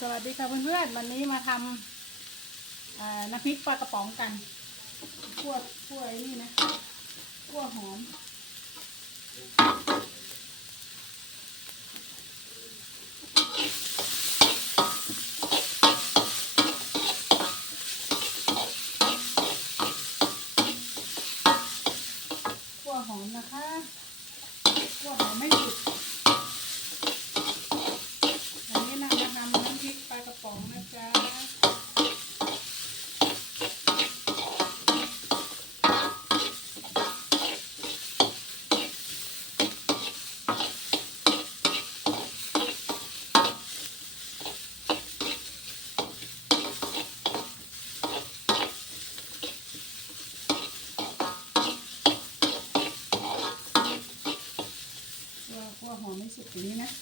สวัสดีค่ะเพื่อนๆ วันนี้มาทำน้ำพริกปลากระป๋องกันคั่วคั่วไอ้นี่นะคั่วหอม คั่วหอมนะคะ คั่วหอมไม่สุด อันนี้นะมาทำน้ำพริกปลากระป๋องนะจ๊ะ ว่าว่าห อย่างนี้นะ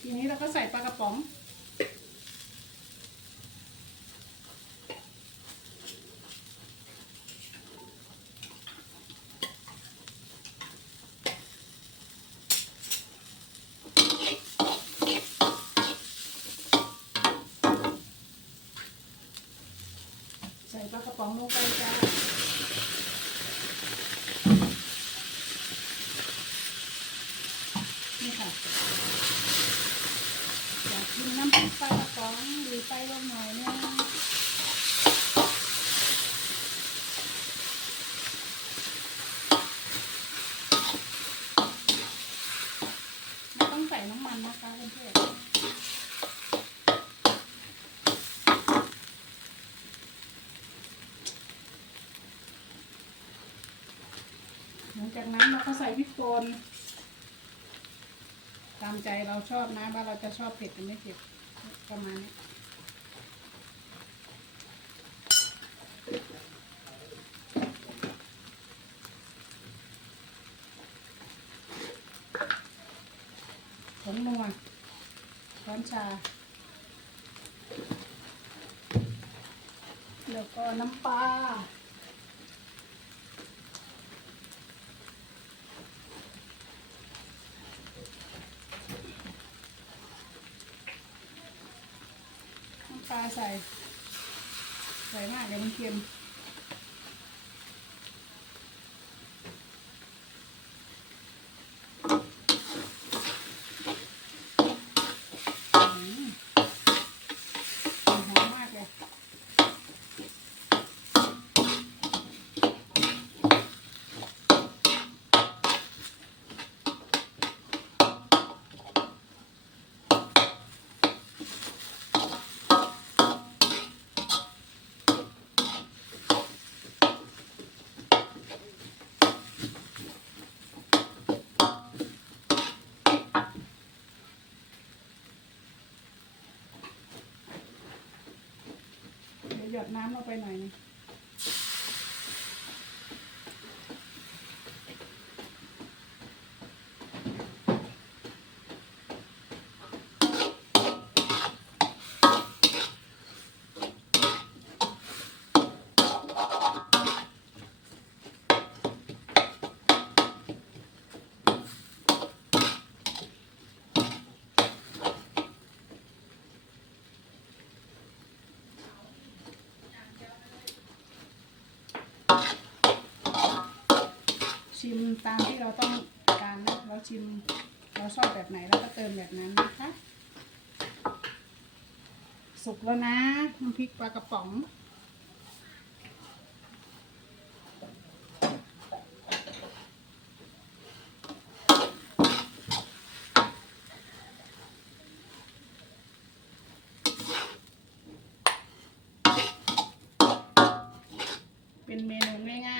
ทีนี้เราก็ใส่ปลากระป๋อง ใส่ป ลากระป๋องลงไปจ้านี่ค่ะอยากกินน้ำพริกปลากระป๋องหรือไปลงหน่อยนี่ยไม่ต้องใส่น้ำมันนะคะเพื่อนๆ ลังจากนั้นเราก็ใส่พริกป่นตามใจเราชอบนะว่าเราจะชอบเผ็ดหรือไม่เผ็ดประมาณนี้ผงนัวช้อนชา แล้วก็น้ำปลา ปลาใส่ ใส่มากเดี๋ยวมันเค็ม ยดน้ำลงไปหน่อยนึง ชิมตามที่เราต้องการนะเราชิมเราชอบแบบไหนเราก็เติมแบบนั้นนะคะ สุกแล้วนะน้ำพริกปลากระป๋องเป็นเมนูง่าย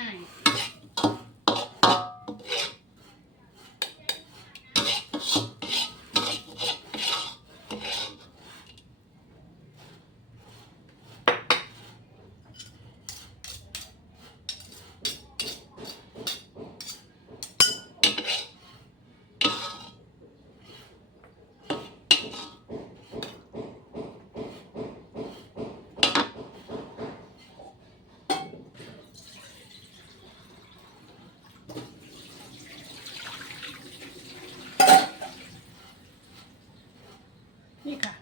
นี่ค่ะ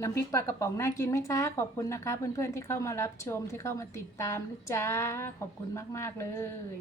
น้ำพริกปลากระป๋องน่ากินไหมคะ ขอบคุณนะคะ เพื่อนๆที่เข้ามารับชมที่เข้ามาติดตามนะจ๊ะขอบคุณมากๆเลย